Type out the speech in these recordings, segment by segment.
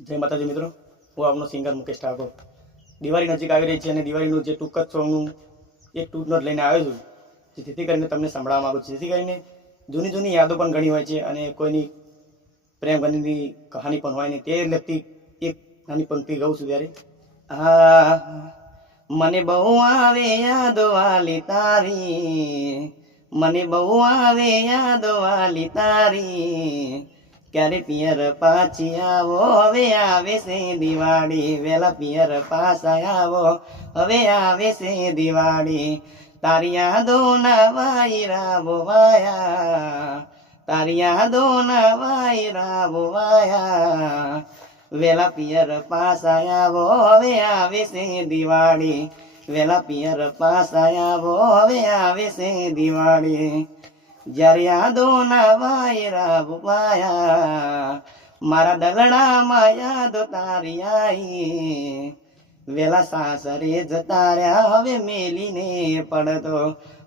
જય માતાજી મિત્રો, હું આપનો સિંગર મુકેશ ઠાકોર। દિવાળી નજીક આવી રહી છે અને દિવાળીનું જે ટૂંક જ સોંગનું એક ટૂંક નોટ લઈને આવ્યો છું, જેથી કરીને તમને સંભળાવવા માગું છું। જેથી કરીને જૂની યાદો પણ ઘણી હોય છે અને કોઈની પ્રેમ ગણીની કહાની પણ હોય ને તે લગતી એક નાની પંક્તિ ગાઉં છું। ત્યારે મને બહુ આવે યાદો વાલી તારી, મને બહુ આવે યાદો વાલી તારી, ક્યારે પિયર પાછી આવો, હવે આવે છે દિવાળી, વેલા પિયર પાછા આવો, હવે આવે છે દિવાળી, તારી યાદો ના વાયરા બોવાયા, તારી યાદો ના વાયરા બોવાયા, વેલા પિયર પાછા આવો, હવે આવે છે દિવાળી, વેલા પિયર પાછા આવો, હવે આવે છે દિવાળી, જ્યારે યાદોના વાયરા બોવાયા, મારા દલડામાં યાદો તારી આઈ, વેલા સાસરે જતા રહ્યા, હવે મેલીને પડતો,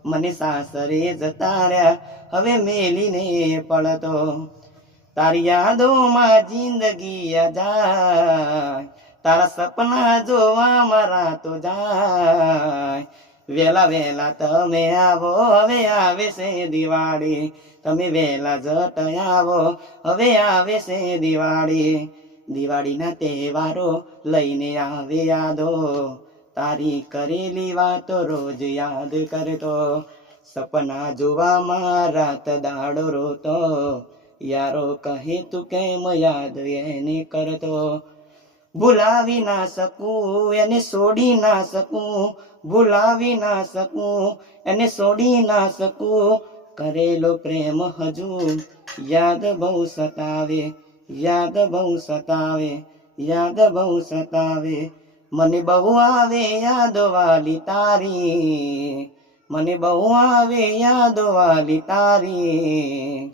મને સાસરે જતા રહ્યા, હવે મેલીને પડતો, તારી યાદોમાં જિંદગી જાય, તારા સપના જોવા મારા તો જાય, વેલા વેલા તમે આવો, હવે આવે છે દિવાળી, તમે વેલા જટ આવો, હવે આવે છે દિવાળી, દિવાળીના તહેવારો લઈને આવે યાદો, તારી કરેલી વાતો રોજ યાદ કરતો, સપના જોવામાં રાત દાડો રોતો, યારો કહે તું કેમ યાદ એને કરતો, ભૂલાવી ના શકું એને છોડી ના શકું, ભૂલાવી ના શકું એને છોડી ના શકું, કરેલો પ્રેમ હજુ યાદ બહુ સતાવે, યાદ બહુ સતાવે, યાદ બહુ સતાવે, મને બહુ આવે યાદ વાલી તારી, મને બહુ આવે યાદ વાલી તારી,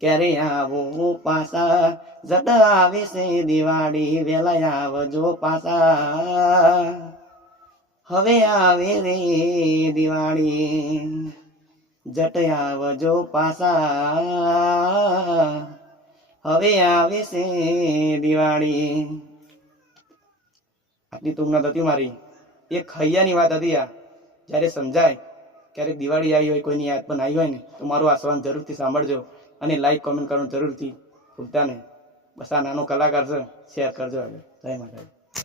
ક્યારે આવો પાછા, જટ આવે છે દિવાળી, વેલા આવજો પાછા, હવે આવે રે દિવાળી, જટ આવજો પાછા, હવે આવે છે દિવાળી। આટલી ટૂંકનોટ હતી મારી, એક હૈયાની વાત હતી આ। જ્યારે સમજાય ક્યારેક દિવાળી આવી હોય, કોઈની યાદ પણ આવી હોય ને, તો મારું આ સોંગ જરૂરથી સાંભળજો અને લાઈક કોમેન્ટ કરવાનું જરૂરથી ભૂલતા નહીં। બસ આ નાનો કલાકાર છે, શેર કરજો આગળ। જય માતાજી।